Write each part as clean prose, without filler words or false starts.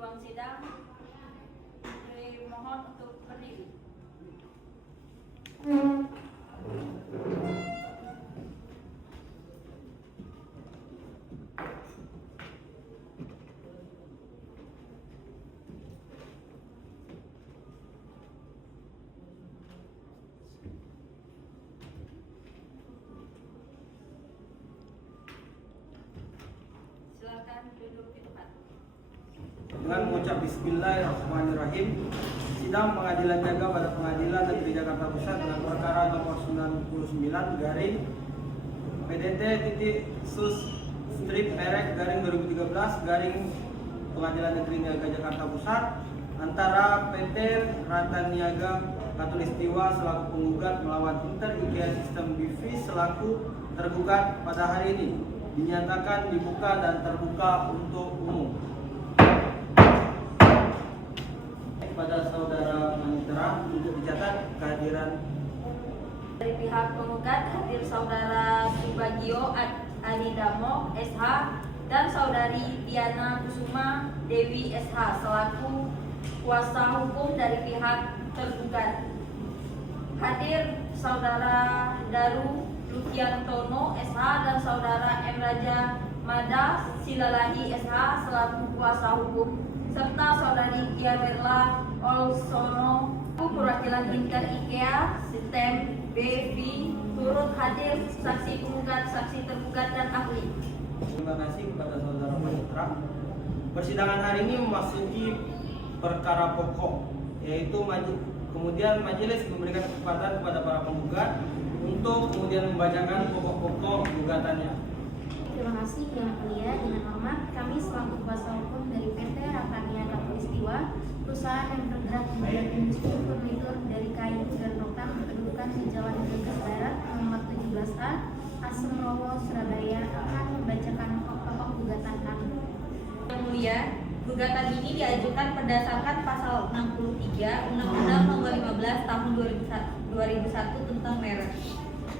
ruang sidang. Dimohon untuk berdiri. Silakan duduk di tempat. Dengan mengucap Bismillahirrahmanirrahim, sidang pengadilan jaga pada Pengadilan Negeri Jakarta Pusat dengan perkara nomor 99 garing PDT titik sus strip merek garing 2013 garing Pengadilan Negeri Niaga Jakarta Pusat antara PT Rataniaga Katulistiwa selaku penggugat melawan Inter IKEA System BV selaku tergugat pada hari ini dinyatakan dibuka dan terbuka untuk umum. Pada saudara Manitra untuk dicatat kehadiran Dari pihak penggugat hadir saudara Subagio Adidamo SH dan saudari Diana Kusuma Dewi SH selaku kuasa hukum dari pihak tergugat. Hadir saudara Daru Lukiantono SH dan saudara M. Raja Mada Silalahi SH selaku kuasa hukum serta saudari Kia Berla Olsono perwakilan Inter IKEA System BV turut hadir saksi penggugat, saksi tergugat dan ahli. Terima kasih kepada saudara Manitra. Persidangan hari ini memasuki perkara pokok, yaitu kemudian majelis memberikan kesempatan kepada para penggugat untuk kemudian membacakan pokok-pokok gugatannya. Terima kasih Yang Mulia. Dengan hormat, kami selaku kuasa hukum dari PT Ratania Katulistiwa, perusahaan yang bergerak di bidang industri furnitur dari kayu dan rotan berkedudukan di Jalan Brebes Barat nomor 17A, Asem Rowo, Surabaya, akan membacakan pokok gugatan kami. Yang Mulia, gugatan ini diajukan berdasarkan pasal 63 Undang-Undang Nomor 15 Tahun 2001 tentang merek.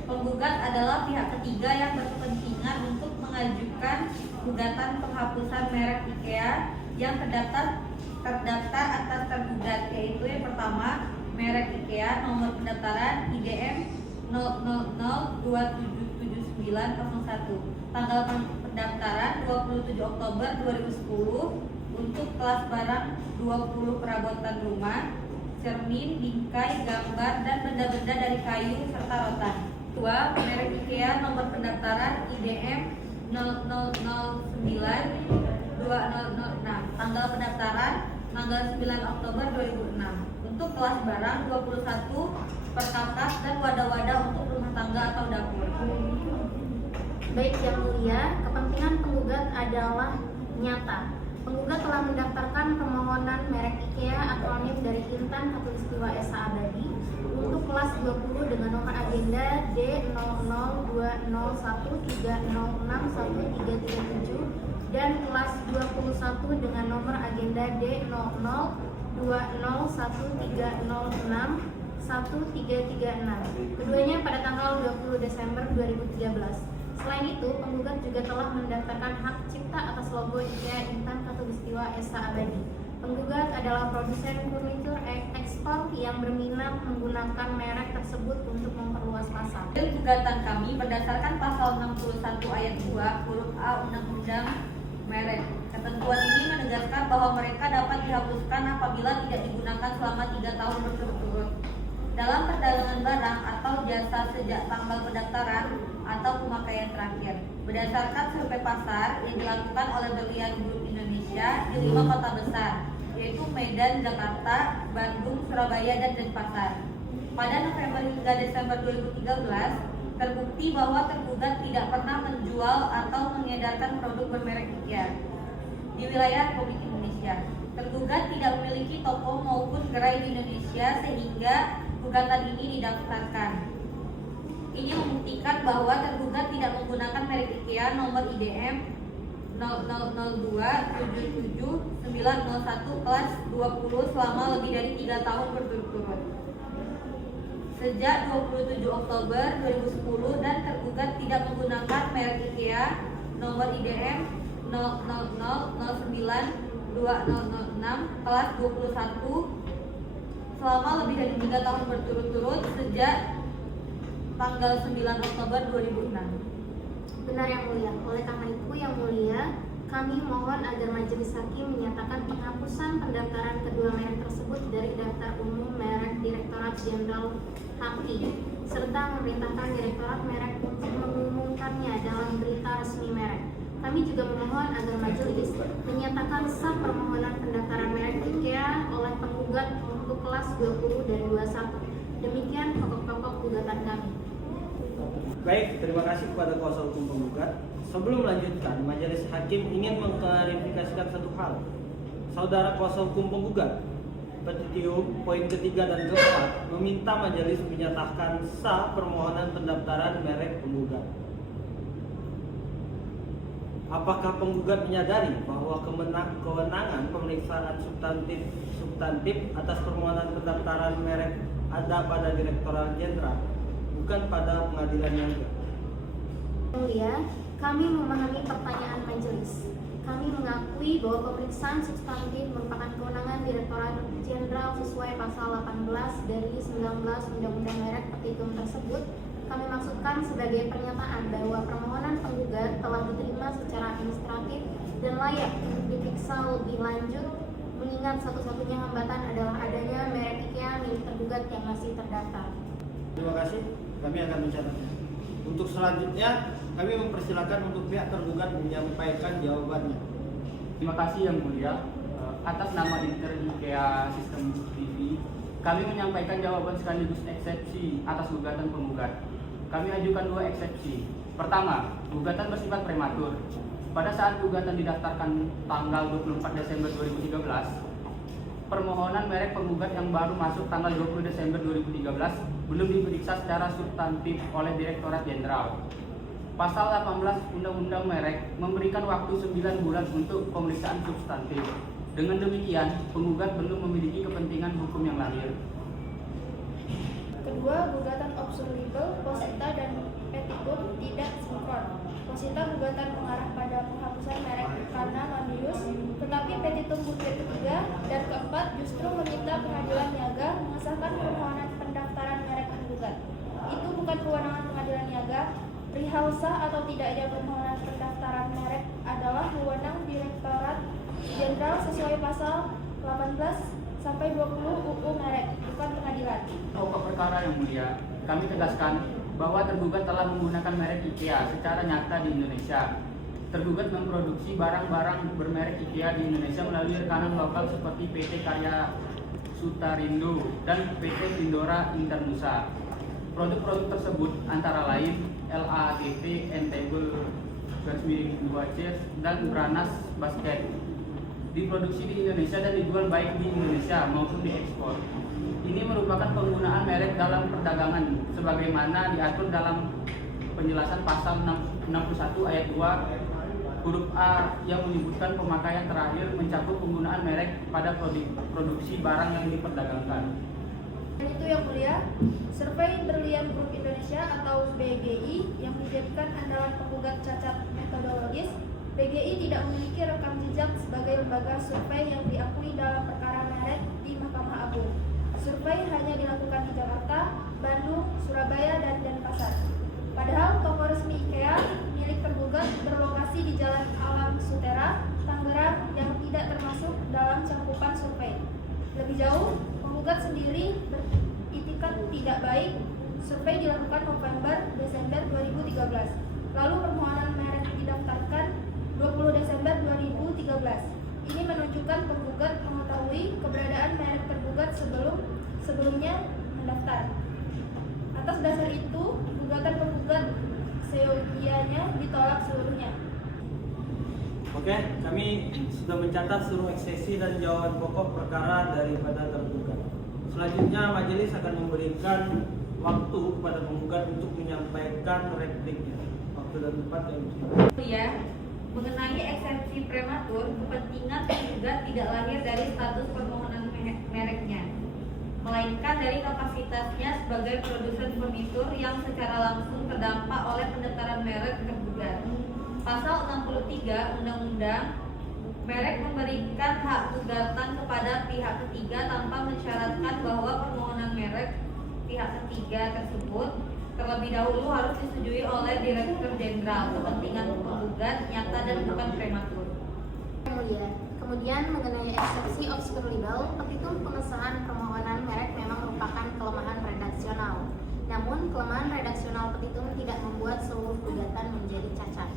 Penggugat adalah pihak ketiga yang berkepentingan untuk mengajukan gugatan penghapusan merek IKEA yang terdaftar atas tergugat, yaitu yang pertama merek IKEA nomor pendaftaran IDM 00277901 tanggal pendaftaran 27 Oktober 2010 untuk kelas barang 20 perabotan rumah, cermin, bingkai, gambar, dan benda-benda dari kayu serta rotan. 2. Merek IKEA nomor pendaftaran IDM 00092006 tanggal pendaftaran tanggal 9 Oktober 2006 untuk kelas barang 21 perkakas dan wadah-wadah untuk rumah tangga atau dapur. Baik Yang Mulia, kepentingan penggugat adalah nyata. Penggugat telah mendaftarkan permohonan merek IKEA akronim dari Intan Katulistiwa SH Abadi untuk kelas 20 dengan nomor agenda D0013061337 dan kelas 21 dengan nomor agenda D002130613336. Keduanya pada tanggal 20 Desember 2013. Selain itu, penggugat juga telah mendaftarkan hak cipta atas logo IKEA Intan Katulistiwa SH Abadi. Penggugat adalah produsen furnitur ekspor yang berminat menggunakan merek tersebut untuk memperluas pasar. Gugatan kami berdasarkan pasal 61 ayat 2 huruf A Undang-Undang Merek. Ketentuan ini menegaskan bahwa mereka dapat dihapuskan apabila tidak digunakan selama 3 tahun berturut-turut dalam perdagangan barang atau jasa sejak tanggal pendaftaran atau pemakaian terakhir. Berdasarkan survei pasar yang dilakukan oleh Berlian Group Indonesia di 5 kota besar, yaitu Medan, Jakarta, Bandung, Surabaya, dan Denpasar. Pada November hingga Desember 2013, terbukti bahwa tergugat tidak pernah menjual atau mengedarkan produk bermerek IKEA di wilayah Republik Indonesia. Tergugat tidak memiliki toko maupun gerai di Indonesia sehingga gugatan ini didaftarkan. Ini membuktikan bahwa tergugat tidak menggunakan merek IKEA nomor IDM 00277901 kelas 20 selama lebih dari 3 tahun berturut-turut. Sejak 27 Oktober 2010 dan tergugat tidak menggunakan merek IKEA nomor IDM 00092006 kelas 21 selama lebih dari 3 tahun berturut-turut sejak tanggal 9 Oktober 2006. Benar yang mulia. Oleh karena itu yang mulia, kami mohon agar majelis hakim menyatakan penghapusan pendaftaran kedua merek tersebut dari daftar umum merek Direktorat Jenderal HAPI, serta memerintahkan Direktorat Merek untuk mengumumkannya dalam berita resmi merek. Kami juga memohon agar majelis menyatakan sah permohonan pendaftaran merek IKEA oleh penggugat untuk kelas 20 dan 21. Demikian pokok-pokok gugatan kami. Baik, terima kasih kepada kuasa hukum penggugat. Sebelum melanjutkan, majelis hakim ingin mengklarifikasikan satu hal. Saudara kuasa hukum penggugat, petitum poin ketiga dan keempat meminta majelis menyatakan sah permohonan pendaftaran merek penggugat. Apakah penggugat menyadari bahwa kewenangan pemeriksaan substantif atas permohonan pendaftaran merek ada pada Direktorat Jenderal, bukan pada pengadilan niaga? Mulia, kami memahami pertanyaan majelis. Kami mengakui bahwa pemeriksaan substantif merupakan kewenangan Direktorat Jenderal sesuai pasal 18 dari 19 Undang-Undang Merek Petitum tersebut. Kami maksudkan sebagai pernyataan bahwa permohonan penggugat telah diterima secara administratif dan layak untuk diperiksa lebih lanjut, mengingat satu-satunya hambatan adalah adanya merek IKEA milik tergugat yang masih terdaftar. Terima kasih, kami akan mencatatnya. Untuk selanjutnya, kami mempersilakan untuk pihak tergugat menyampaikan jawabannya. Terima kasih yang mulia. Atas nama Inter IKEA Sistem TV, kami menyampaikan jawaban sekaligus eksepsi atas gugatan penggugat. Kami ajukan 2 eksepsi. Pertama, gugatan bersifat prematur. Pada saat gugatan didaftarkan tanggal 24 Desember 2013, permohonan merek penggugat yang baru masuk tanggal 20 Desember 2013 belum diperiksa secara substantif oleh Direktorat Jenderal. Pasal 18 Undang-Undang Merek memberikan waktu 9 bulan untuk pemeriksaan substantif. Dengan demikian, penggugat belum memiliki kepentingan hukum yang lahir. Kedua, gugatan obsun legal, posita dan petitum tidak sinkron. Posita gugatan mengarah pada penghapusan merek karena non-use, tetapi petitum butir ketiga dan keempat justru meminta pengadilan niaga mengesahkan permohonan pendaftaran merek penggugat. Itu bukan kewenangan pengadilan niaga. Perihal sah atau tidaknya permohonan pendaftaran merek adalah wewenang Direktorat Jenderal sesuai pasal 18 sampai 20 UU merek, bukan pengadilan. Pokok perkara yang mulia, kami tegaskan bahwa tergugat telah menggunakan merek IKEA secara nyata di Indonesia. Tergugat memproduksi barang-barang bermerek IKEA di Indonesia melalui rekanan lokal seperti PT Karya Sutarindo dan PT Sindora Internusa. Produk-produk tersebut antara lain LATT, Entable, _2C, dan Branas Basket. Diproduksi di Indonesia dan dijual baik di Indonesia maupun diekspor. Ini merupakan penggunaan merek dalam perdagangan sebagaimana diatur dalam penjelasan pasal 61 ayat 2 huruf A yang menyebutkan pemakaian terakhir mencakup penggunaan merek pada produksi barang yang diperdagangkan. Dan itu yang mulia, survei Berlian Group Indonesia atau BGI yang dijadikan andalan penggugat cacat metodologis. BGI tidak memiliki rekam jejak sebagai lembaga survei yang diakui dalam perkara merek di Mahkamah Agung. Survei hanya dilakukan di Jakarta, Bandung, Surabaya, dan Denpasar. Padahal toko resmi IKEA milik tergugat berlokasi di Jalan Alam Sutera, Tangerang yang tidak termasuk dalam cakupan survei. Lebih jauh, penggugat sendiri beritikat tidak baik. Survei dilakukan November-Desember 2013. Lalu permohonan merek didaftarkan 20 Desember 2013. Ini menunjukkan penggugat mengetahui keberadaan merek tergugat sebelumnya mendaftar. Atas dasar itu, gugatan penggugat seyogianya ditolak seluruhnya. Oke, kami sudah mencatat seluruh eksepsi dan jawaban pokok perkara daripada tergugat. Selanjutnya, majelis akan memberikan waktu kepada penggugat untuk menyampaikan repliknya. Waktu dan tempat yang Ya, mengenai eksepsi prematur, kepentingan penggugat tidak lahir dari status permohonan mereknya, melainkan dari kapasitasnya sebagai produsen furnitur yang secara langsung terdampak oleh pendaftaran merek tergugat. Pasal 63 Undang-Undang Merek memberikan hak gugatan kepada pihak ketiga tanpa mensyaratkan bahwa permohonan merek pihak ketiga tersebut terlebih dahulu harus disetujui oleh Direktur Jenderal. Kepentingan penggugat nyata dan bukan prematur. Yang mulia, kemudian mengenai eksepsi obskur legal, petitum pengesahan permohonan merek memang merupakan kelemahan redaksional. Namun, kelemahan redaksional petitum tidak membuat seluruh gugatan menjadi cacat.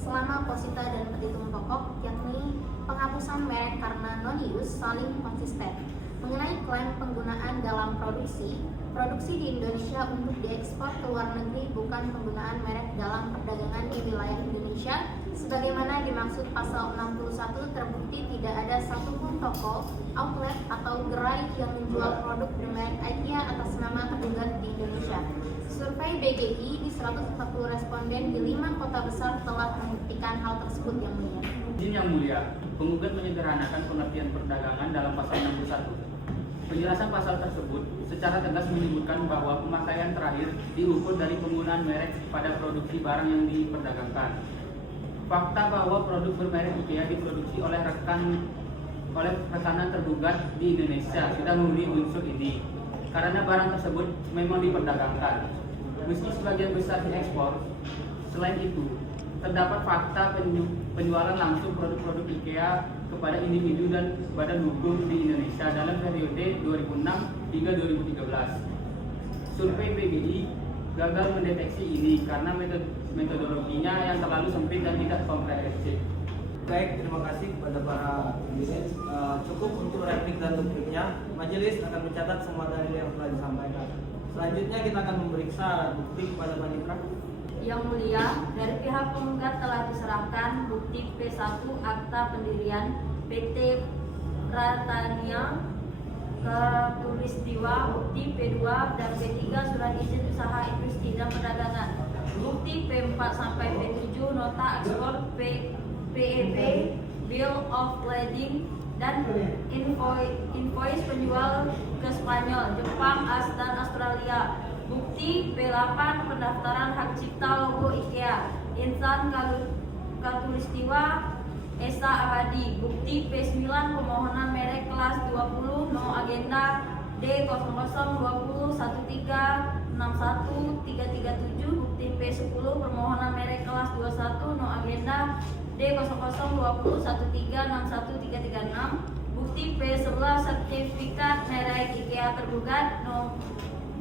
Selama posita dan petitum pokok, yakni penghapusan merek karena non-use saling konsisten. Mengenai klaim penggunaan dalam produksi di Indonesia untuk diekspor ke luar negeri bukan penggunaan merek dalam perdagangan di wilayah Indonesia, sebagaimana dimaksud pasal 61 terbukti tidak ada satupun toko, outlet, atau gerai yang menjual produk bermerek IKEA atas nama tergugat di Indonesia. Survei BGI di 140 responden di 5 kota besar telah membuktikan hal tersebut yang mulia. Izin yang mulia, penggugat menyederhanakan pengertian perdagangan dalam pasal 61. Penjelasan pasal tersebut secara tegas menyebutkan bahwa pemakaian terakhir diukur dari penggunaan merek pada produksi barang yang diperdagangkan. Fakta bahwa produk bermerek IKEA diproduksi oleh rekanan tergugat di Indonesia sudah memenuhi unsur ini, karena barang tersebut memang diperdagangkan. Meski sebagian besar diekspor, selain itu terdapat fakta penjualan langsung produk-produk IKEA kepada individu dan badan hukum di Indonesia dalam periode 2006 hingga 2013. Survei BGI gagal mendeteksi ini karena metodologinya yang terlalu sempit dan tidak komprehensif. Baik, terima kasih kepada para penulis. Cukup untuk replik dan dupliknya. Majelis akan mencatat semua dalil yang telah disampaikan. Selanjutnya kita akan memeriksa alat bukti kepada Panitra. Yang mulia, dari pihak penggugat telah diserahkan bukti P1 akta pendirian PT Pratania Katulistiwa, bukti P2 dan P3 surat izin usaha industri dan perdagangan, bukti P4 sampai P7 nota ekspor PEB, bill of lading dan invoice penjual ke Spanyol, Jepang, dan Australia. Bukti P8 pendaftaran hak cipta logo IKEA, Insan Katulistiwa Esa Abadi. Bukti P9 pemohonan merek kelas 20 no agenda D001361 Bukti P10 permohonan merek kelas 21 no agenda D0020136136. Bukti P11 sertifikat merek IKEA tergugat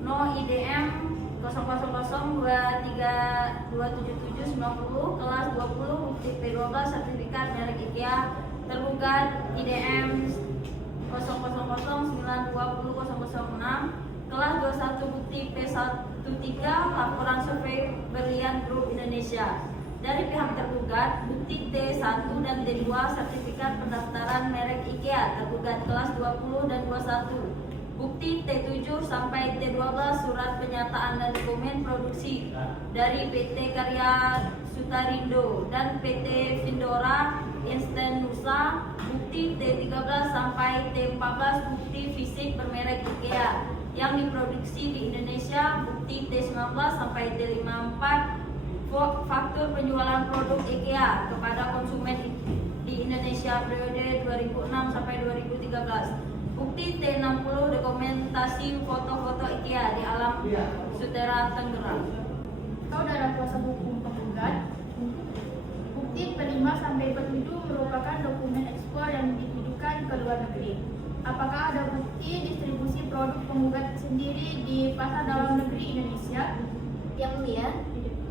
no IDM 0002327790 kelas 20. Bukti P12 sertifikat merek IKEA tergugat IDM 0009200006 kelas 21. Bukti P13 laporan survei berlian Group Indonesia. Dari pihak tergugat, bukti T1 dan T2 sertifikat pendaftaran merek IKEA tergugat kelas 20 dan 21. Bukti T7 sampai T12 surat penyataan dan dokumen produksi dari PT Karya Sutarindo dan PT Vindora Instant Nusa. Bukti T13 sampai T14 bukti fisik bermerek IKEA yang diproduksi di Indonesia. Bukti T19 sampai T54 faktur penjualan produk IKEA kepada konsumen di Indonesia periode 2006 sampai 2013. Bukti T60 dokumentasi foto-foto IKEA di alam Sutera Tangerang. Saudara kuasa hukum penggugat, bukti P5 sampai P7 merupakan dokumen ekspor yang ditujukan ke luar negeri. Apakah ada bukti distribusi produk penggugat sendiri di pasar dalam negeri Indonesia? Yang mulia,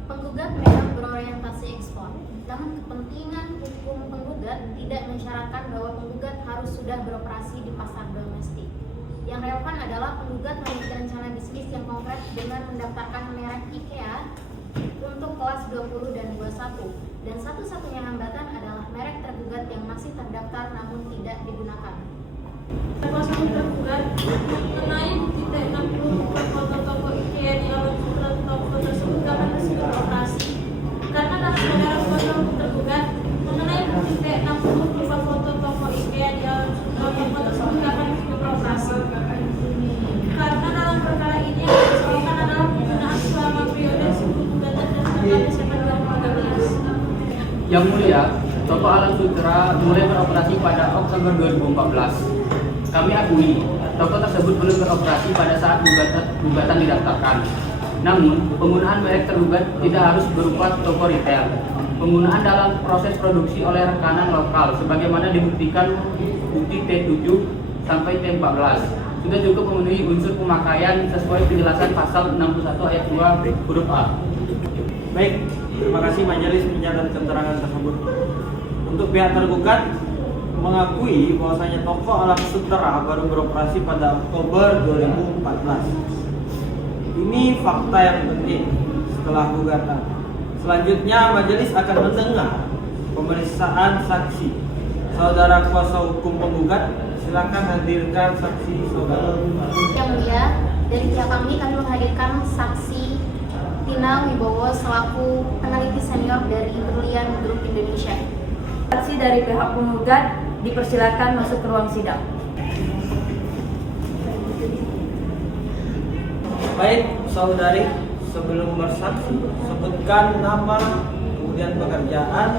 penggugat memang berorientasi ekspor, namun kepentingan hukum penggugat tidak mensyaratkan bahwa penggugat harus sudah beroperasi di pasar domestik. Yang relevan adalah penggugat memiliki rencana bisnis yang konkret dengan mendaftarkan merek IKEA untuk kelas 20 dan 21, dan satu-satunya hambatan adalah merek tergugat yang masih terdaftar namun tidak digunakan. Kuasa hukum tergugat mengenai bukti T60 foto toko IKEA di alam surat toko tersebut dapat resmi beroperasi karena dalam saudara kuasa hukum tergugat mengenai bukti T60 berupa foto toko IKEA di alam surat toko tersebut dapat resmi beroperasi karena dalam perkara ini yang dipersoalkan adalah penggunaan selama periode sebelum gugatan dan 9 Desember 2013. Yang mulia, Toko Alam Sutera mulai beroperasi pada Oktober 2014. Kami akui, toko tersebut belum beroperasi pada saat gugatan didaftarkan. Namun, penggunaan merek tergugat tidak harus berupa toko retail. Penggunaan dalam proses produksi oleh rekanan lokal, sebagaimana dibuktikan bukti T7 sampai T14, sudah cukup memenuhi unsur pemakaian sesuai penjelasan pasal 61 ayat 2 huruf A. Baik, terima kasih majelis menyadari keterangan tersebut. Untuk pihak tergugat mengakui bahwasanya toko Alam Sutera baru beroperasi pada Oktober 2014. Ini fakta yang penting setelah gugatan. Selanjutnya majelis akan mendengar pemeriksaan saksi. Saudara kuasa hukum penggugat, silakan hadirkan saksi saudara. Yang mulia, dari pihak kami menghadirkan saksi Tina Wibowo selaku peneliti senior dari Berlian Group Indonesia. Saksi dari pihak penggugat dipersilakan masuk ke ruang sidang. Baik, saudari, sebelum bersaksi, sebutkan nama, kemudian pekerjaan,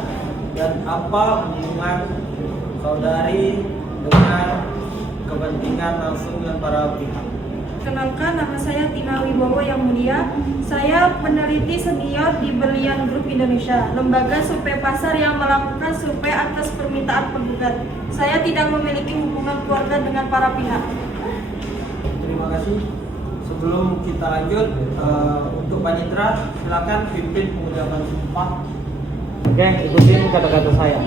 dan apa hubungan saudari dengan kepentingan langsung dengan para pihak. Kenalkan, nama saya Tina Wibowo yang mulia. Saya peneliti senior di Berlian Group Indonesia, lembaga survei pasar yang melakukan survei atas permintaan penggugat. Saya tidak memiliki hubungan keluarga dengan para pihak. Terima kasih. Sebelum kita lanjut, untuk panitera silakan pimpin pengucapan sumpah. Oke, ikutin kata-kata saya.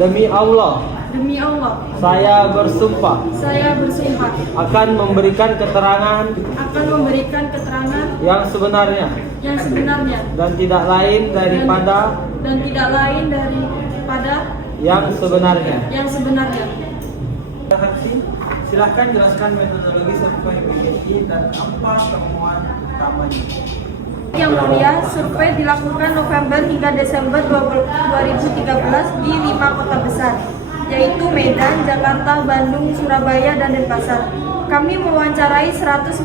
Demi Allah, Demi Allah, saya bersumpah saya bersumpah akan memberikan keterangan akan memberikan keterangan yang sebenarnya yang sebenarnya dan tidak lain daripada yang sebenarnya. Saksi, silahkan jelaskan metodologi survei BGI dan apa temuan utamanya. Yang mulia, survei dilakukan November hingga Desember 2013 di 5 kota besar, yaitu Medan, Jakarta, Bandung, Surabaya, dan Denpasar. Kami mewawancarai 140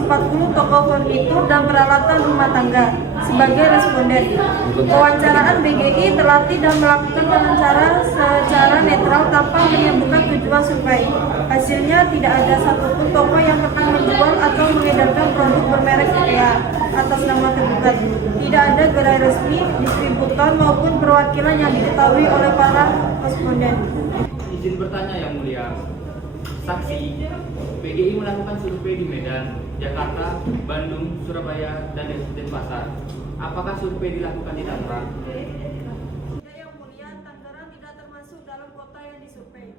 toko furnitur dan peralatan rumah tangga sebagai responden. Pewawancaraan BGI terlatih dan melakukan wawancara secara netral tanpa menyebutkan tujuan survei. Hasilnya tidak ada satupun toko yang pernah menjual atau mengedarkan produk bermerek IKEA atas nama tergugat. Tidak ada gerai resmi, distributor maupun perwakilan yang diketahui oleh para responden. Izin bertanya yang mulia, saksi, PGI melakukan survei di Medan, Jakarta, Bandung, Surabaya, dan Denpasar. Apakah survei dilakukan di Tangerang? Tidak yang mulia, Tangerang tidak termasuk dalam kota yang disurvei.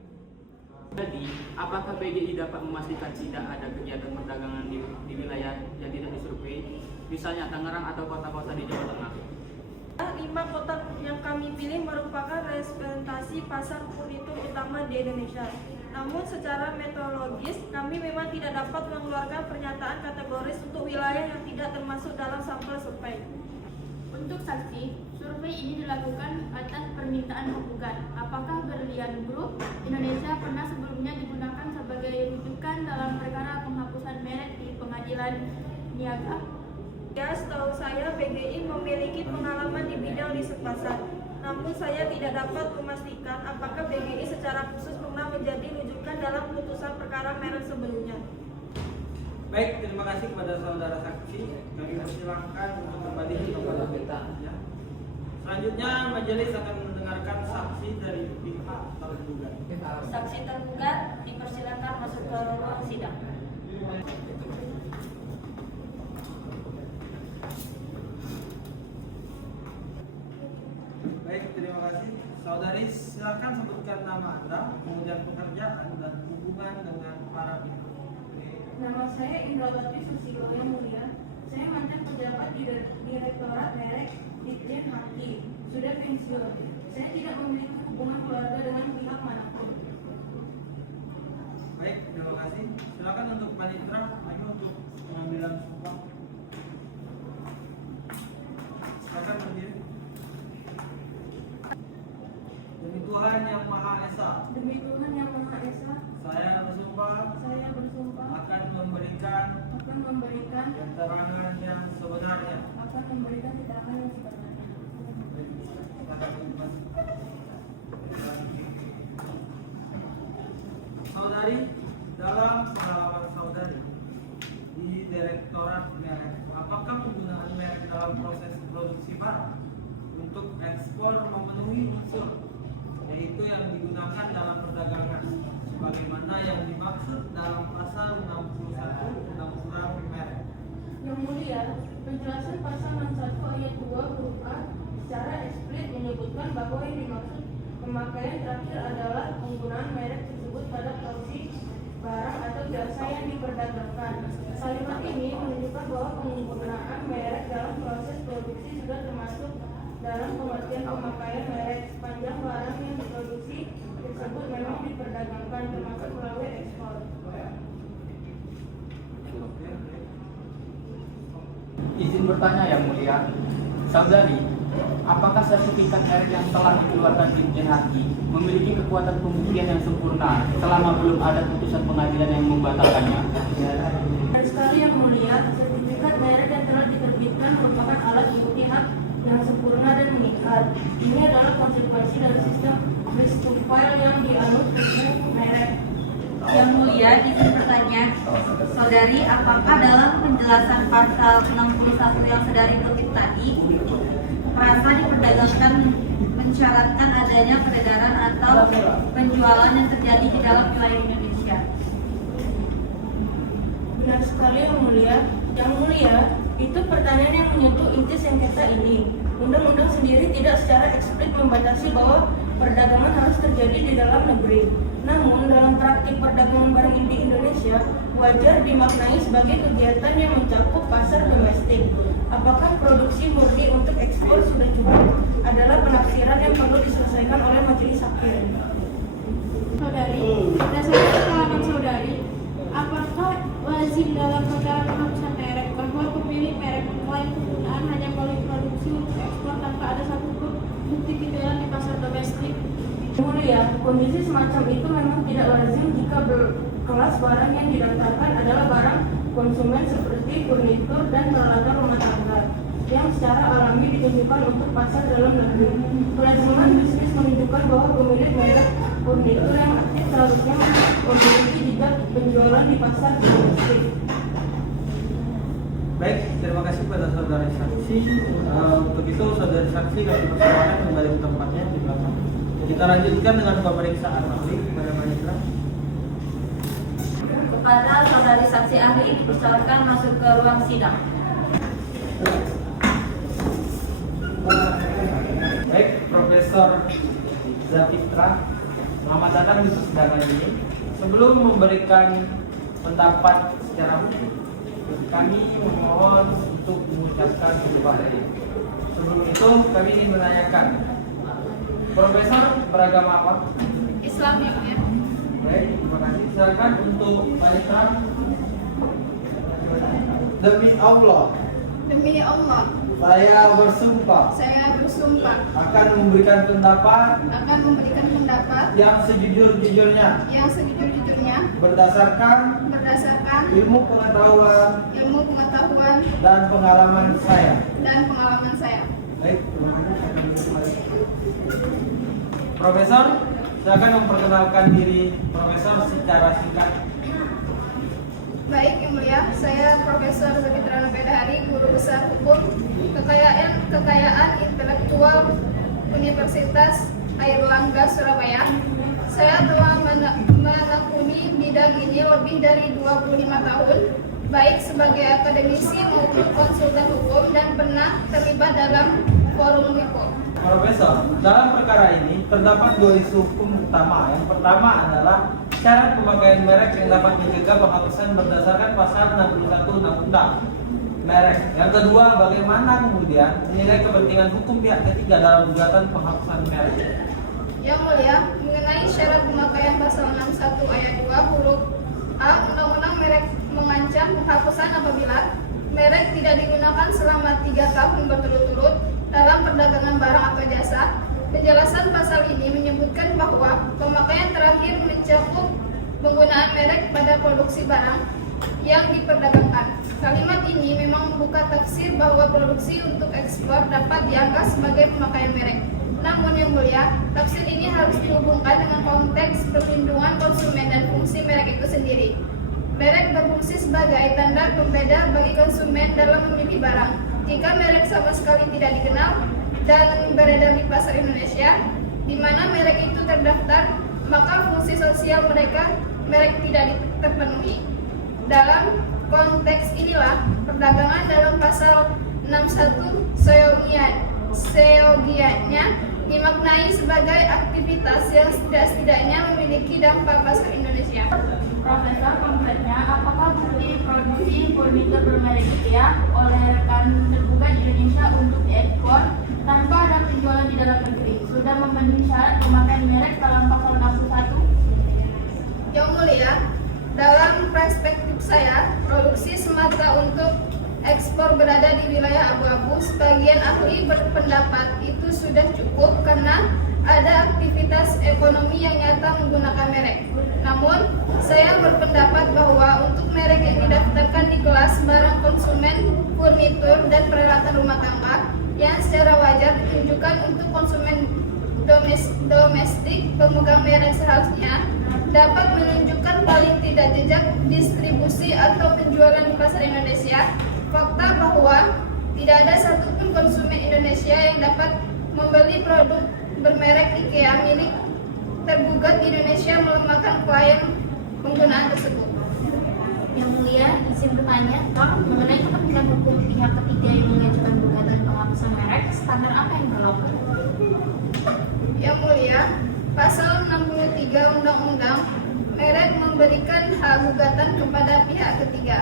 Jadi, apakah PGI dapat memastikan tidak ada kegiatan perdagangan di wilayah yang tidak disurvei, misalnya Tangerang atau kota-kota di Jawa Tengah? 5 kota yang kami pilih merupakan representasi pasar furnitur utama di Indonesia. Namun secara metodologis, kami memang tidak dapat mengeluarkan pernyataan kategoris untuk wilayah yang tidak termasuk dalam sampel survei. Untuk saksi, survei ini dilakukan atas permintaan penggugat. Apakah Berlian Group Indonesia pernah sebelumnya digunakan sebagai rujukan dalam perkara penghapusan merek di pengadilan niaga? Ya, setahu saya BGI memiliki pengalaman di bidang riset pasar. Namun saya tidak dapat memastikan apakah BGI secara khusus pernah menjadi rujukan dalam putusan perkara merek sebelumnya. Baik, terima kasih kepada saudara saksi. Kami persilahkan untuk kembali kepada kita. Ya. Selanjutnya majelis akan mendengarkan saksi dari pihak tergugat. Saksi tergugat dipersilakan masuk ke ruang sidang. Baik, terima kasih. Saudari, silakan sebutkan nama Anda, kemudian pekerjaan dan hubungan dengan para pihak. Nama saya Indrawati Susilo yang mulia. Saya mantan pejabat di Direktorat Merek Ditjen Haki. Sudah pensiun. Saya tidak memiliki hubungan keluarga dengan pihak manapun. Baik, terima kasih. Silakan untuk panitera, lagi untuk pengambilan sumpah. Silakan berdiri. Demi Tuhan Yang Maha Esa, Demi Tuhan Yang Maha Esa, saya bersumpah akan memberikan keterangan yang sebenarnya. keterangan yang sebenarnya. Silakan, Mas. Saudari, dalam pengalaman saudari di Direktorat Merek, apakah penggunaan merek dalam proses produksi barang untuk ekspor memenuhi unsur yaitu yang digunakan dalam perdagangan sebagaimana yang dimaksud dalam pasal 61 Undang-Undang Merek? Yang mulia, penjelasan pasal 61 ayat 2 huruf A secara eksplisit menyebutkan bahwa yang dimaksud pemakaian terakhir adalah penggunaan merek tersebut pada produksi barang atau jasa yang diperdagangkan. Kalimat ini menunjukkan bahwa penggunaan merek dalam proses produksi sudah termasuk dalam pengertian pemakaian merek sepanjang barang yang diproduksi tersebut memang diperdagangkan termasuk melalui ekspor. Izin bertanya yang mulia, saudari, apakah sertifikat merek yang telah dikeluarkan Dirjen Haki memiliki kekuatan pembuktian yang sempurna selama belum ada putusan pengadilan yang membatalkannya? Dan sekali yang mulia, sertifikat merek yang telah diterbitkan merupakan alat bukti hak yang sempurna dan mengikat. Ini adalah konsekuensi dari sistem risk to file yang dianut tubuh merek. Yang mulia, izin bertanya, saudari, apakah dalam penjelasan pasal 61 yang saudari kutip tadi, merasa diperdagangkan mensyaratkan adanya peredaran atau penjualan yang terjadi di dalam wilayah Indonesia? Benar sekali yang mulia. Yang mulia, itu pertanyaan yang menyentuh inti sengketa ini. Undang-undang sendiri tidak secara eksplisit membatasi bahwa perdagangan harus terjadi di dalam negeri. Namun, dalam praktik perdagangan barang di Indonesia, wajar dimaknai sebagai kegiatan yang mencakup pasar domestik. Apakah produksi murni untuk ekspor sudah cukup adalah penafsiran yang perlu diselesaikan oleh majelis hakim. Saudari, berdasarkan pengalaman saudari, apakah lazim dalam perkara penghapusan merek bahwa pemilik merek mengklaim penggunaan hanya melalui produksi untuk ekspor tanpa ada satupun bukti penjualan di pasar domestik? Mulia, kondisi semacam itu memang tidak lazim jika kelas barang yang didaftarkan adalah barang konsumen seperti furnitur dan peralatan rumah tangga yang secara alami ditunjukkan untuk pasar dalam negeri. Kelaziman bisnis menunjukkan bahwa pemilik merek furnitur yang aktif seharusnya memiliki jejak penjualan di pasar domestik. Baik, terima kasih pada saudara saksi. Untuk itu saudara saksi kami persilakan kembali ke tempatnya di belakang. Kita lanjutkan dengan pemeriksaan ahli kepada majelis. Kepada saudari saksi ahli dipersilakan masuk ke ruang sidang. Baik, Profesor Zafitra, selamat datang di persidangan ini. Sebelum memberikan pendapat secara hukum, kami memohon untuk mengucapkan sumpah. Sebelum itu, kami ingin menanyakan, Profesor beragama apa? Islam ya, Pak ya. Baik, terima kasih. Silakan untuk Maestra. Demi Allah, Demi Allah, saya bersumpah saya bersumpah akan memberikan pendapat akan memberikan pendapat yang sejujur-jujurnya yang sejujur-jujurnya berdasarkan berdasarkan ilmu pengetahuan pengetahuan dan pengalaman saya. dan pengalaman saya. Baik, terima kasih. Profesor, silakan memperkenalkan diri Profesor secara singkat. Baik, Yang Mulia, saya Profesor Zafitra Nopedahari, Guru Besar Hukum Kekayaan Intelektual Universitas Airlangga Surabaya. Saya telah menekuni bidang ini lebih dari 25 tahun, baik sebagai akademisi maupun konsultan hukum dan pernah terlibat dalam forum WIPO. Profesor, dalam perkara ini terdapat dua isu hukum utama. Yang pertama adalah syarat pemakaian merek yang dapat mencegah penghapusan berdasarkan pasal 61 Undang-Undang Merek. Yang kedua, bagaimana kemudian menilai kepentingan hukum pihak ketiga dalam gugatan penghapusan merek. Yang Mulia, mengenai syarat pemakaian pasal 61 ayat 2 huruf A Undang-Undang Merek mengancam penghapusan apabila merek tidak digunakan selama 3 tahun berturut-turut dalam perdagangan barang atau jasa. Penjelasan pasal ini menyebutkan bahwa pemakaian terakhir mencakup penggunaan merek pada produksi barang yang diperdagangkan. Kalimat ini memang membuka tafsir bahwa produksi untuk ekspor dapat dianggap sebagai pemakaian merek. Namun Yang Mulia, tafsir ini harus dihubungkan dengan konteks perlindungan konsumen dan fungsi merek berfungsi sebagai tanda pembeda bagi konsumen dalam memilih barang. Jika merek sama sekali tidak dikenal dan beredar di pasar Indonesia, di mana merek itu terdaftar, maka fungsi sosial merek tidak terpenuhi. Dalam konteks inilah, perdagangan dalam pasal 61 seyogianya dimaknai sebagai aktivitas yang setidaknya memiliki dampak pasar Indonesia. Profesor, konkretnya, apakah bukti produksi furnitur bermerek IKEA oleh rekan tergugat Indonesia untuk diekspor tanpa ada penjualan di dalam negeri sudah memenuhi syarat pemakaian merek dalam pasal 61? Yang mulia, dalam perspektif saya, produksi semata untuk ekspor berada di wilayah abu-abu. Sebagian ahli berpendapat itu sudah cukup karena ada aktivitas ekonomi yang nyata menggunakan merek. Namun, saya berpendapat bahwa untuk merek yang didaftarkan di kelas barang konsumen, furnitur, dan peralatan rumah tangga yang secara wajar ditunjukkan untuk konsumen domestik, pemegang merek seharusnya dapat menunjukkan paling tidak jejak distribusi atau penjualan di pasar Indonesia. Fakta bahwa tidak ada satupun konsumen Indonesia yang dapat membeli produk bermerek IKEA milik tergugat di Indonesia melemahkan klien penggunaan tersebut. Yang mulia, izin bertanya, mengenai kepentingan hukum pihak ketiga yang mengajukan gugatan penghapusan merek, standar apa yang berlaku? Yang mulia, pasal 63 Undang-Undang Merek memberikan hak gugatan kepada pihak ketiga.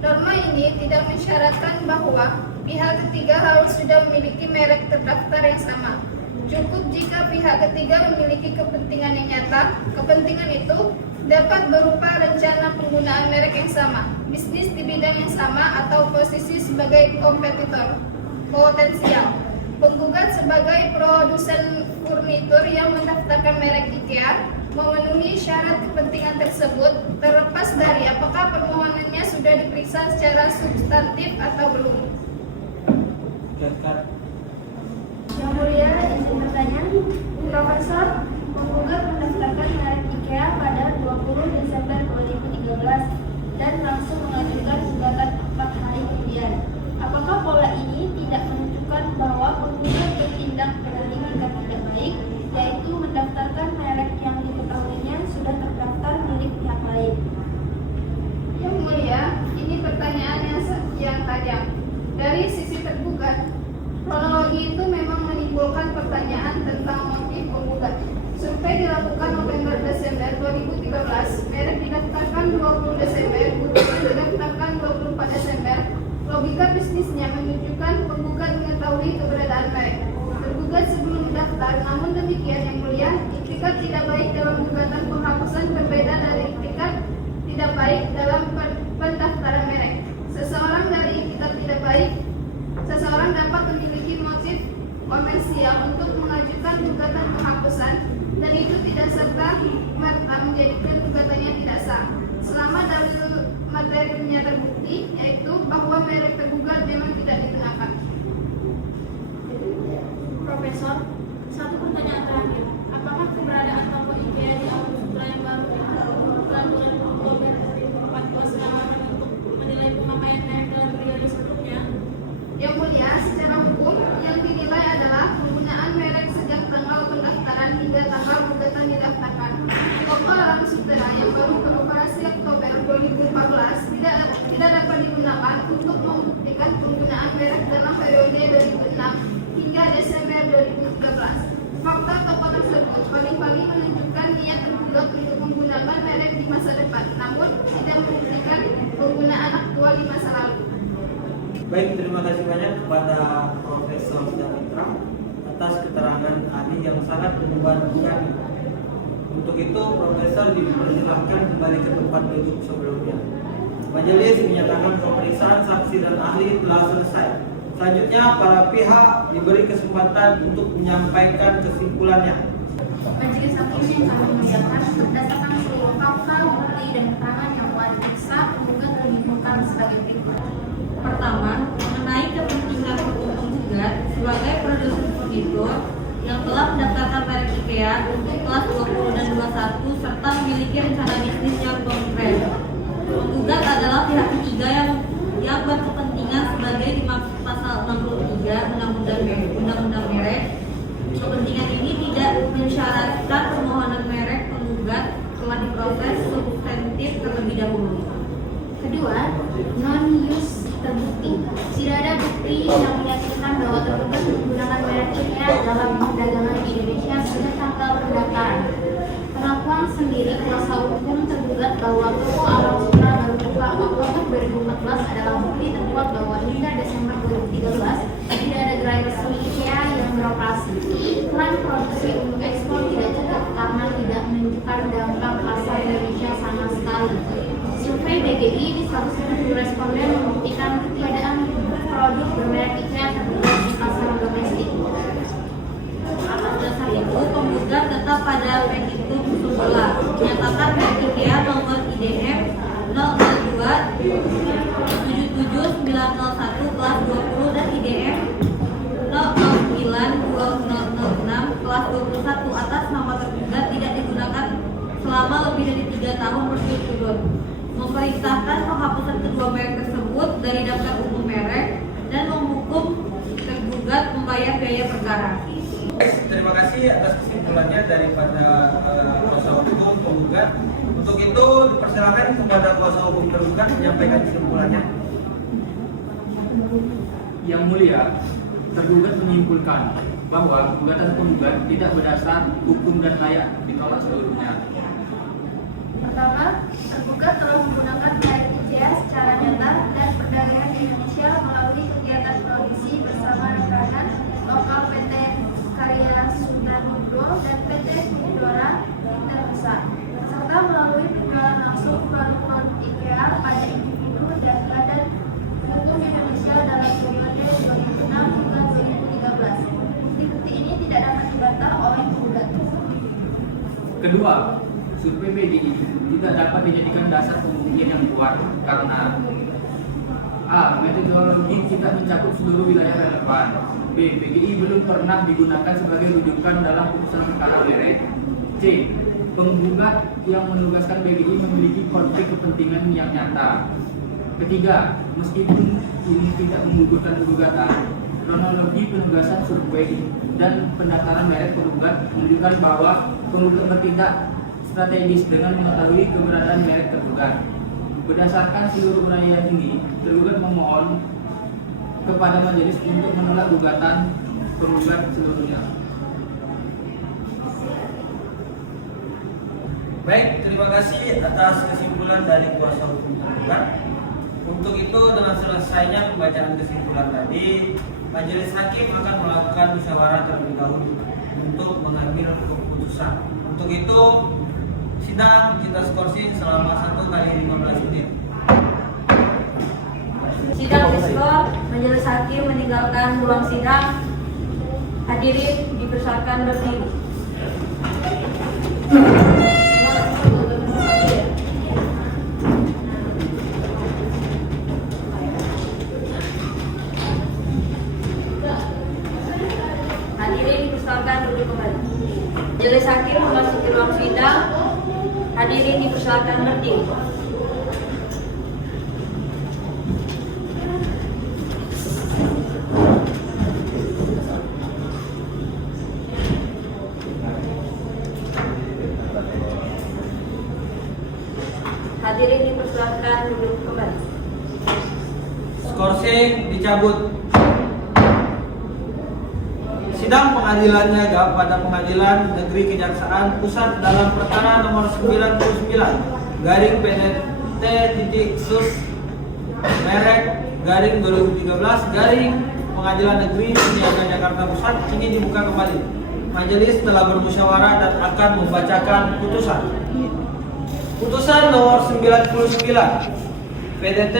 Norma ini tidak mensyaratkan bahwa pihak ketiga harus sudah memiliki merek terdaftar yang sama. Cukup jika pihak ketiga memiliki kepentingan yang nyata. Kepentingan itu dapat berupa rencana penggunaan merek yang sama, bisnis di bidang yang sama, atau posisi sebagai kompetitor potensial. Penggugat sebagai produsen furnitur yang mendaftarkan merek IKEA memenuhi syarat kepentingan tersebut, terlepas dari apakah permohonannya sudah diperiksa secara substantif atau belum. Yang mulia, izin bertanya, Profesor, penggugat mendaftarkan merek IKEA pada 20 Desember 2013 dan langsung mengajukan gugatan 4 hari kemudian. Apakah pola ini tidak menunjukkan bahwa penggugat bertindak dengan etikat tidak baik, yaitu mendaftarkan merek yang diketahuinya sudah terdaftar milik pihak lain? Yang mulia, ini pertanyaan yang tajam. Dari sisi tergugat, kronologi itu memang menimbulkan pertanyaan tentang motif penggugat. Survei dilakukan November-Desember 2013, merek didaftarkan 20 Desember, gugatan didaftarkan 24 Desember. Logika bisnisnya menunjukkan penggugat mengetahui keberadaan merek tergugat sebelum mendaftar. Namun demikian, yang mulia, itikat tidak baik dalam gugatan penghapusan berbeda dari itikat tidak baik dalam pendaftaran merek. Seseorang dapat memiliki motif komersial untuk mengajukan gugatan penghapusan, dan itu tidak serta-merta menjadikan gugatannya tidak sah, selama dalil materinya terbukti, yaitu bahwa merek tergugat memang tidak dikenakan. Profesor, satu pertanyaan terakhir. Apakah keberadaan toko IKEA di Abu Sutra yang baru dilakukan bulan Oktober 2014 alasan untuk menilai pemakaian merek dalam periode sebelumnya? Yang mulia, secara hukum yang dinilai adalah penggunaan merek sejak tanggal pendaftaran hingga tanggal gugatan didaftarkan. Toko Alam Sutera yang baru beroperasi Oktober 2014 tidak dapat digunakan untuk membuktikan penggunaan merek dalam periode 2006 hingga Desember 2013. Fakta toko tersebut paling-paling menunjukkan niat tergugat untuk menggunakan merek di masa depan, namun tidak membuktikan penggunaan aktual di masa lalu. Baik, terima kasih banyak kepada Profesor Mitra atas keterangan ahli yang sangat membantu kami. Untuk itu, Profesor dipersilahkan kembali ke tempat duduk sebelumnya. Majelis menyatakan pemeriksaan saksi dan ahli telah selesai. Selanjutnya, para pihak diberi kesempatan untuk menyampaikan kesimpulannya. Majelis hakim yang kami muliakan, berdasarkan seluruh fakta, bukti, dan keterangan yang telah diperiksa, penggugat menyimpulkan sebagai berikut. Pertama, mengenai kepentingan hukum penggugat sebagai produsen furnitur yang telah mendaftarkan merek IKEA untuk kelas 20 dan 21 serta memiliki rencana bisnis yang konkret. Penggugat adalah pihak ketiga yang berkepentingan sebagai dimaksud pasal 63 Undang-Undang Merek. Kepentingan ini tidak mensyaratkan permohonan merek penggugat telah diproses substantif terlebih dahulu. Kedua, non-use terbukti. Tidak ada bukti yang meyakinkan bahwa tergugat menggunakan merek IKEA dalam perdagangan di Indonesia sejak tanggal pendaftaran. Pengakuan sendiri kuasa hukum tergugat bahwa toko Alam Sutra baru buka Oktober 2014 adalah bukti terkuat bahwa hingga Desember 2013 tidak ada gerai resmi IKEA yang beroperasi. Klaim produksi untuk ekspor tidak cukup karena tidak menunjukkan dampak pasar Indonesia sama sekali. Survei BGI di 110 responden membuktikan ketiadaan produk bermerek IKEA tergugat di pasar domestik. Atas dasar itu, penggugat tetap pada petitum semula menyatakan merek IKEA nomor IDF 002 77901 kelas 20 dan IDF 0092006 kelas 21 atas nama tergugat tidak digunakan selama lebih dari 3 tahun berturut-turut, memerintahkan penghapusan kedua merek tersebut dari daftar umum merek dan menghukum tergugat membayar biaya perkara. Terima kasih atas kesimpulannya daripada kuasa hukum penggugat. Untuk itu dipersilakan kepada kuasa hukum tergugat menyampaikan kesimpulannya. Yang mulia, tergugat menyimpulkan bahwa gugatan penggugat tidak berdasar hukum dan layak ditolak seluruhnya. Pertama, tergugat telah menggunakan merek IKEA secara nyata dan perdagangan di Indonesia melalui kegiatan produksi bersama rekan lokal PT Karya Sutanugro dan PT Midora Internusa, serta melalui penjualan langsung produk-produk IKEA pada individu dan badan hukum Indonesia dalam periode 2006 hingga 2013. Bukti ini tidak dapat dibantah oleh penggugat. Kedua, survei BGI tidak dapat dijadikan dasar pembuktian yang kuat karena A. Metodologi tidak mencakup seluruh wilayah relevan. B. BGI belum pernah digunakan sebagai rujukan dalam putusan perkara merek. C. Penggugat yang menugaskan BGI memiliki konflik kepentingan yang nyata. Ketiga, meskipun ini tidak menggugurkan gugatan, kronologi penugasan survei dan pendaftaran merek penggugat menunjukkan bahwa penggugat bertindak strategis dengan mengetahui keberadaan merek tergugat. Berdasarkan seluruh uraian ini, tergugat memohon kepada majelis untuk menolak gugatan penggugat seluruhnya. Baik, terima kasih atas kesimpulan dari kuasa hukum tergugat. Untuk itu, dengan selesainya pembacaan kesimpulan tadi, majelis hakim akan melakukan musyawarah terlebih dahulu untuk mengambil keputusan. Untuk itu, sidang kita skorsing selama 1 kali 15 menit. Sidang diskor, majelis hakim meninggalkan ruang sidang. Hadirin dipersilakan berdiri. Hadirin dipersilakan duduk kembali. Majelis hakim memasuki ruang sidang. Hadirin dipersilakan berdiri. Hadirin dipersilakan duduk kembali. Skorsing dicabut. Sidang pengadilan niaga pada Pengadilan Negeri Kejaksaan Pusat dalam perkara nomor 99 garing PDT titik sus merek garing 2013 garing Pengadilan Negeri Niaga Jakarta Pusat ini dibuka kembali. Majelis telah bermusyawarah dan akan membacakan putusan. Putusan nomor 99 PDT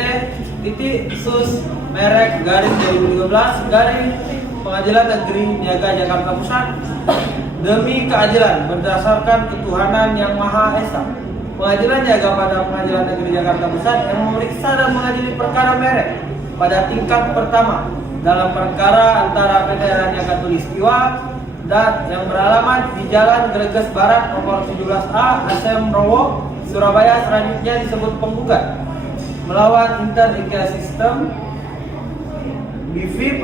titik sus merek garing 2013 garing Pengadilan Negeri Niaga Jakarta Pusat demi keadilan berdasarkan ketuhanan yang Maha Esa. Pengadilan Niaga pada Pengadilan Negeri Jakarta Pusat yang memeriksa dan mengadili perkara merek pada tingkat pertama dalam perkara antara PT Niaga Tulistiwa dan yang beralamat di Jalan Greges Barat nomor 17A Asem Rowo, Surabaya selanjutnya disebut penggugat melawan Inter IKEA System BV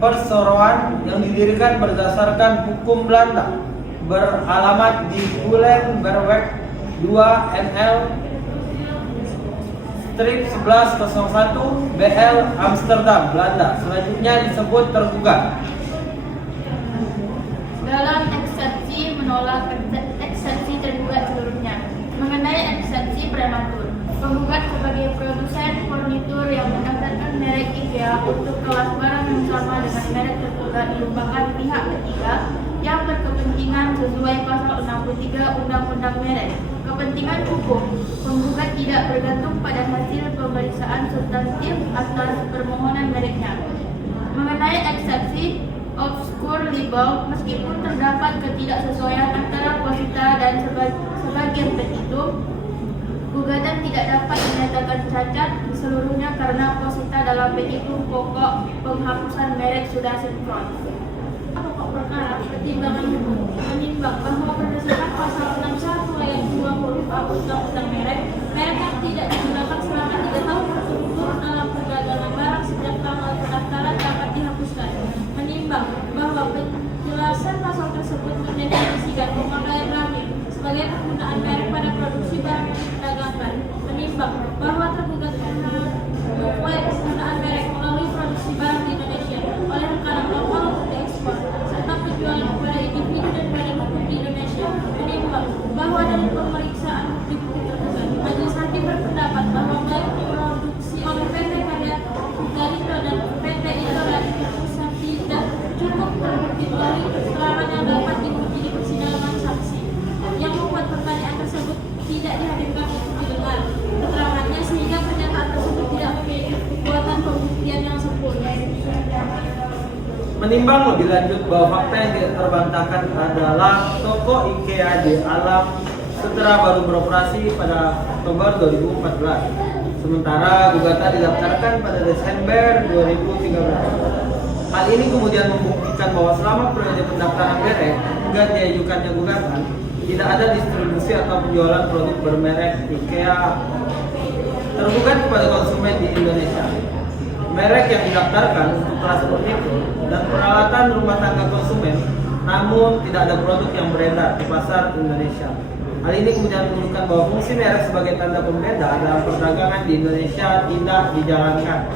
perseroan yang didirikan berdasarkan hukum Belanda beralamat di Kulenberweg 2 NL strip 1101 BL Amsterdam, Belanda. Selanjutnya disebut tergugat. Dalam eksepsi menolak eksepsi tergugat seluruhnya. Mengenai eksepsi prematur, penggugat sebagai produsen furnitur yang mendaftarkan merek IKEA untuk kelas barang yang sama dengan merek tergugat merupakan pihak ketiga yang berkepentingan sesuai pasal 63 Undang-Undang Merek. Kepentingan hukum penggugat tidak bergantung pada hasil pemeriksaan substantif atas permohonan mereknya. Mengenai eksepsi obscure libel, meskipun terdapat ketidaksesuaian antara posita dan sebagian petitum, gugatan tidak dapat menyatakan cacat seluruhnya karena posita dalam petitum pokok penghapusan merek sudah sinkron. Pokok perkara pertimbangan hukum menimbang bahwa berdasarkan pasal 61 ayat 2 huruf A Undang-Undang Merek yang tidak digunakan selama 3 tahun berturut-turut dalam perdagangan barang sejak tanggal pendaftaran dapat dihapuskan. Menimbang bahwa penjelasan pasal tersebut mendefinisikan pemakaian rahim sebagai penggunaan merek pada produksi barang yang diperdagangkan. Menimbang bahwa tergugat mengklaim penggunaan merek melalui produksi barang di Indonesia oleh rekanan lokal untuk diekspor serta penjualan kepada individu dan badan hukum di Indonesia. Menimbang bahwa dari pemeriksaan bukti tergugat, majelis hakim berpendapat bahwa merek diproduksi oleh PT Karya Garindo dan PT Indora tidak cukup terbukti melalui keterangan yang dapat diuji di persidangan saksi yang membuat pertanyaan tersebut tidak dihadirkan untuk didengar keterangannya sehingga pernyataan tersebut tidak memiliki kekuatan pembuktian yang sempurna. Menimbang lebih lanjut bahwa fakta yang tidak terbantahkan adalah toko IKEA di Alam Sutera baru beroperasi pada Oktober 2014, sementara gugatan didaftarkan pada Desember 2013. Hal ini kemudian membuktikan bahwa selama periode pendaftaran merek hingga diajukannya gugatan, tidak ada distribusi atau penjualan produk bermerek IKEA tergugat kepada konsumen di Indonesia. Merek yang didaftarkan untuk kelas furnitur dan peralatan rumah tangga konsumen, namun tidak ada produk yang beredar di pasar Indonesia. Hal ini kemudian menunjukkan bahwa fungsi merek sebagai tanda pembeda dalam perdagangan di Indonesia tidak dijalankan.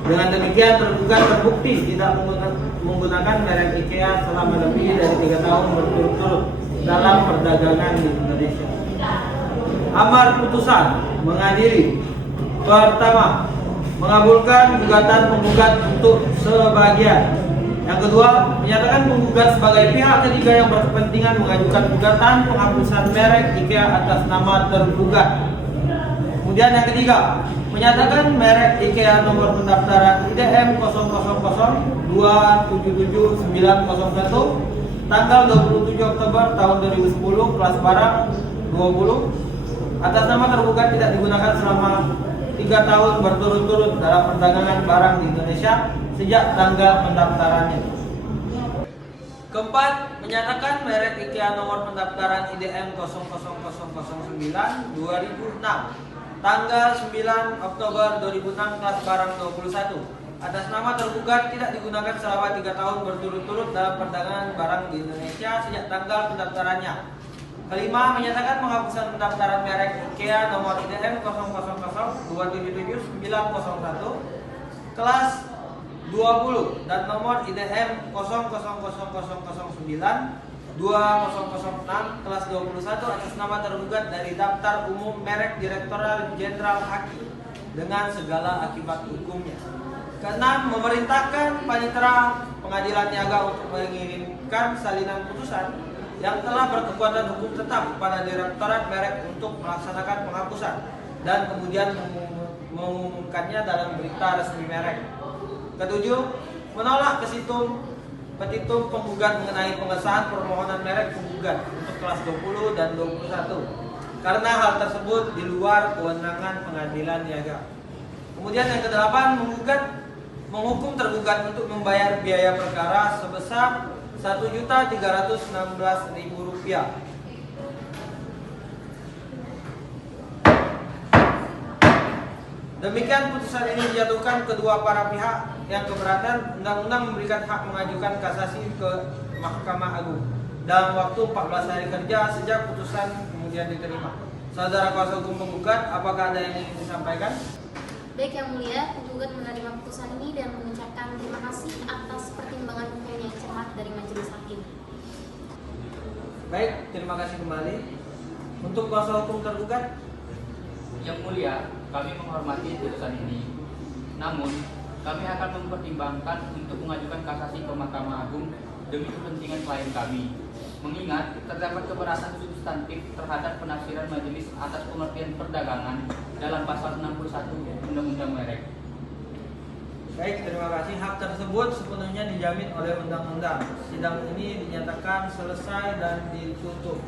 Dengan demikian tergugat terbukti tidak menggunakan merek IKEA selama lebih dari 3 tahun berturut-turut dalam perdagangan di Indonesia. Amar putusan mengadili. Pertama, mengabulkan gugatan penggugat untuk sebagian. Yang kedua, menyatakan penggugat sebagai pihak ketiga yang berkepentingan mengajukan gugatan penghapusan merek IKEA atas nama tergugat. Kemudian yang ketiga, menyatakan merek IKEA nomor pendaftaran IDM 000277901 tanggal 27 Oktober tahun 2010 kelas barang 20 atas nama tergugat tidak digunakan selama 3 tahun berturut-turut dalam perdagangan barang di Indonesia sejak tanggal pendaftarannya. Keempat, menyatakan merek IKEA nomor pendaftaran IDM 00009-2006 tanggal 9 Oktober 2006 kelas barang 21 atas nama tergugat tidak digunakan selama 3 tahun berturut-turut dalam perdagangan barang di Indonesia sejak tanggal pendaftarannya. Kelima, menyatakan penghapusan pendaftaran merek IKEA nomor IDM 000277901 kelas 20 dan nomor IDM 00009-2006 kelas 21 atas nama tergugat dari daftar umum merek Direktorat Jenderal Haki dengan segala akibat hukumnya. Keenam, memerintahkan panitera pengadilan niaga untuk mengirimkan salinan putusan yang telah berkekuatan hukum tetap kepada Direktorat Merek untuk melaksanakan penghapusan dan kemudian mengumumkannya dalam berita resmi merek. Ketujuh, menolak petitum penggugat mengenai pengesahan permohonan merek penggugat untuk kelas 20 dan 21 karena hal tersebut di luar kewenangan pengadilan niaga. Kemudian yang kedelapan, menghukum tergugat untuk membayar biaya perkara sebesar Rp1.316.000. Demikian putusan ini dijatuhkan kedua para pihak yang keberatan. Undang-undang memberikan hak mengajukan kasasi ke Mahkamah Agung dalam waktu 14 hari kerja sejak putusan kemudian diterima. Saudara kuasa hukum penggugat, apakah ada yang ingin disampaikan? Baik Yang Mulia, penggugat menerima putusan ini dan mengucapkan terima kasih atas pertimbangan hukum yang cermat dari majelis hakim. Baik, terima kasih kembali. Untuk kuasa hukum tergugat, Yang Mulia, kami menghormati putusan ini. Namun, kami akan mempertimbangkan untuk mengajukan kasasi ke Mahkamah Agung demi kepentingan klien kami. Mengingat terdapat keberatan substantif terhadap penafsiran majelis atas pengertian perdagangan dalam pasal 61 Undang-Undang Merek. baik, terima kasih. Hak tersebut sepenuhnya dijamin oleh undang-undang. Sidang ini dinyatakan selesai dan ditutup.